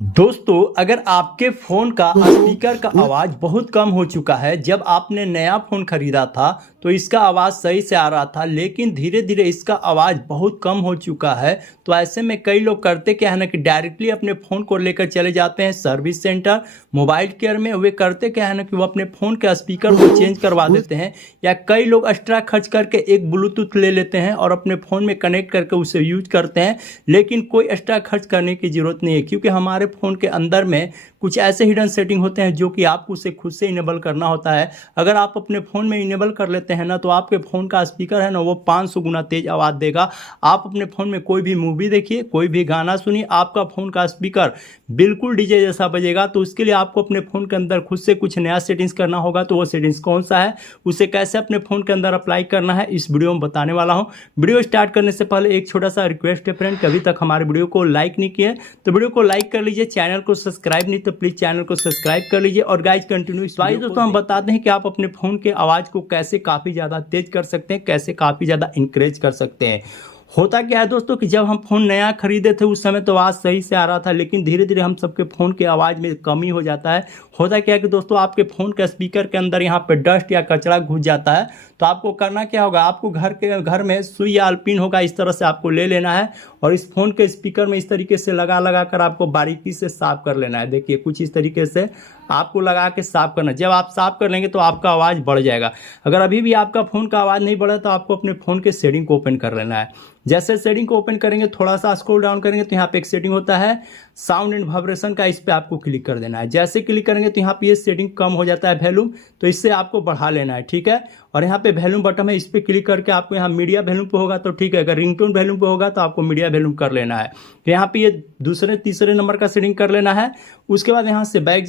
दोस्तों, अगर आपके फ़ोन का स्पीकर का आवाज़ बहुत कम हो चुका है, जब आपने नया फ़ोन ख़रीदा था तो इसका आवाज़ सही से आ रहा था, लेकिन धीरे धीरे इसका आवाज़ बहुत कम हो चुका है। तो ऐसे में कई लोग करते क्या है ना कि डायरेक्टली अपने फ़ोन को लेकर चले जाते हैं सर्विस सेंटर, मोबाइल केयर में। वे करते क्या है ना कि वो अपने फ़ोन के स्पीकर को चेंज करवा देते हैं, या कई लोग एक्स्ट्रा खर्च करके एक ब्लूटूथ ले लेते हैं और अपने फ़ोन में कनेक्ट करके उसे यूज करते हैं। लेकिन कोई एक्स्ट्रा खर्च करने की ज़रूरत नहीं है, क्योंकि हमारे फ़ोन के अंदर में कुछ ऐसे हिडन सेटिंग होते हैं जो कि आपको उसे खुद से इनेबल करना होता है। अगर आप अपने फ़ोन में इनेबल कर लेते हैं ना, तो आपके फ़ोन का स्पीकर है ना वो 500 गुना तेज़ आवाज़ देगा। आप अपने फ़ोन में कोई भी मूवी देखिए, कोई भी गाना सुनिए, आपका फ़ोन का स्पीकर बिल्कुल डीजे जैसा बजेगा। तो उसके लिए आपको अपने फ़ोन के अंदर खुद से कुछ नया सेटिंग्स करना होगा। तो वो सेटिंग्स कौन सा है, उसे कैसे अपने फ़ोन के अंदर अप्लाई करना है, इस वीडियो में बताने वाला हूँ। वीडियो स्टार्ट करने से पहले एक छोटा सा रिक्वेस्ट है फ्रेंड, कभी तक हमारे वीडियो को लाइक नहीं किए तो वीडियो को लाइक कर लीजिए, चैनल को सब्सक्राइब नहीं तो प्लीज़ चैनल को सब्सक्राइब कर लीजिए। और गाइज कंटिन्यू दोस्तों हम बताते हैं कि आप अपने फ़ोन के आवाज़ को कैसे काफ़ी ज़्यादा तेज़ कर सकते हैं, कैसे काफ़ी ज़्यादा इंक्रीज कर सकते हैं। होता क्या है दोस्तों कि जब हम फ़ोन नया खरीदे थे उस समय तो आवाज़ सही से आ रहा था, लेकिन धीरे धीरे हम सबके फ़ोन की आवाज़ में कमी हो जाता है। होता क्या है कि दोस्तों आपके फ़ोन के स्पीकर के अंदर यहाँ पे डस्ट या कचरा घुस जाता है। तो आपको करना क्या होगा, आपको घर में सुई या अल्पिन होगा, इस तरह से आपको ले लेना है और इस फ़ोन के स्पीकर में इस तरीके से लगा कर आपको बारीकी से साफ़ कर लेना है। देखिए कुछ इस तरीके से आपको लगा के साफ़ करना। जब आप साफ़ कर लेंगे तो आपका आवाज़ बढ़ जाएगा। अगर अभी भी आपका फ़ोन का आवाज़ नहीं बढ़ा तो आपको अपने फ़ोन के सेटिंग को ओपन कर लेना है। जैसे सेटिंग को ओपन करेंगे, थोड़ा सा स्क्रॉल डाउन करेंगे तो यहाँ पे एक सेटिंग होता है साउंड एंड वाइब्रेशन का, इस पे आपको क्लिक कर देना है। जैसे क्लिक करेंगे तो यहाँ पे ये सेटिंग कम हो जाता है वॉल्यूम, तो इससे आपको बढ़ा लेना है, ठीक है। और यहाँ पे वॉल्यूम बटन है, इस पे क्लिक करके आपको यहाँ मीडिया वॉल्यूम पे होगा तो ठीक है, अगर रिंगटोन वॉल्यूम पे होगा तो आपको मीडिया वॉल्यूम कर लेना है। तो यहाँ पे ये दूसरे तीसरे नंबर का सेटिंग कर लेना है। उसके बाद यहाँ से बैक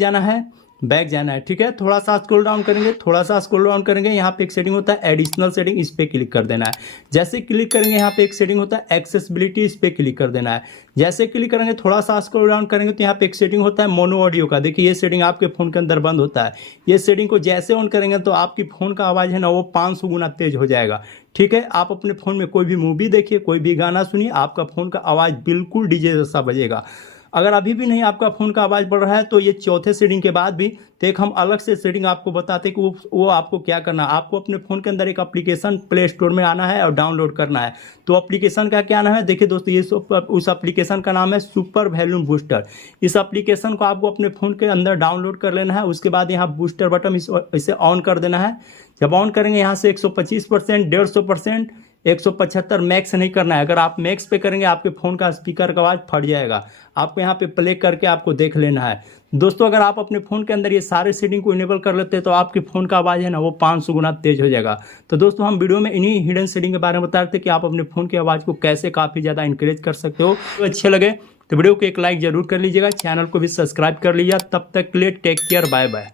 जाना है, ठीक है। थोड़ा सा स्क्रॉल डाउन करेंगे, यहाँ पे एक सेटिंग होता है एडिशनल सेटिंग, इस पे क्लिक कर देना है। जैसे क्लिक करेंगे यहाँ पे एक सेटिंग होता है एक्सेसिबिलिटी, इस पे क्लिक कर देना है। जैसे क्लिक करेंगे, थोड़ा सा स्क्रॉल डाउन करेंगे तो यहाँ पे एक सेटिंग होता है मोनो ऑडियो का। देखिए ये सेटिंग आपके फ़ोन के अंदर बंद होता है। ये सेटिंग को जैसे ऑन करेंगे तो आपकी फ़ोन का आवाज़ है ना वो 500 गुना तेज हो जाएगा, ठीक है। आप अपने फ़ोन में कोई भी मूवी देखिए, कोई भी गाना सुनिए, आपका फ़ोन का आवाज़ बिल्कुल डीजे जैसा बजेगा। अगर अभी भी नहीं आपका फ़ोन का आवाज़ बढ़ रहा है तो ये चौथे सेटिंग के बाद भी तो एक हम अलग से सेटिंग आपको बताते हैं कि वो आपको क्या करना है। आपको अपने फ़ोन के अंदर एक एप्लीकेशन प्ले स्टोर में आना है और डाउनलोड करना है। तो एप्लीकेशन का क्या नाम है, देखिए दोस्तों, ये उस एप्लीकेशन का नाम है सुपर वॉल्यूम बूस्टर। इस एप्लीकेशन को आपको अपने फ़ोन के अंदर डाउनलोड कर लेना है। उसके बाद यहाँ बूस्टर बटन इसे ऑन कर देना है। जब ऑन करेंगे यहाँ से 125%, 150%, 175 मैक्स नहीं करना है। अगर आप मैक्स पे करेंगे आपके फ़ोन का स्पीकर का आवाज़ फट जाएगा। आपको यहाँ पे प्ले करके आपको देख लेना है। दोस्तों अगर आप अपने फ़ोन के अंदर ये सारे सेटिंग को इनेबल कर लेते हैं तो आपके फ़ोन का आवाज़ है ना वो 500 गुना तेज़ हो जाएगा। तो दोस्तों हम वीडियो में इन्हीं हिडन सेटिंग के बारे में बता रहे थे कि आप अपने फ़ोन की आवाज़ को कैसे काफ़ी ज़्यादा इंक्रीज कर सकते हो। तो अच्छे लगे तो वीडियो को एक लाइक ज़रूर कर लीजिएगा, चैनल को भी सब्सक्राइब कर लीजिएगा। तब तक के लिए टेक केयर, बाय बाय।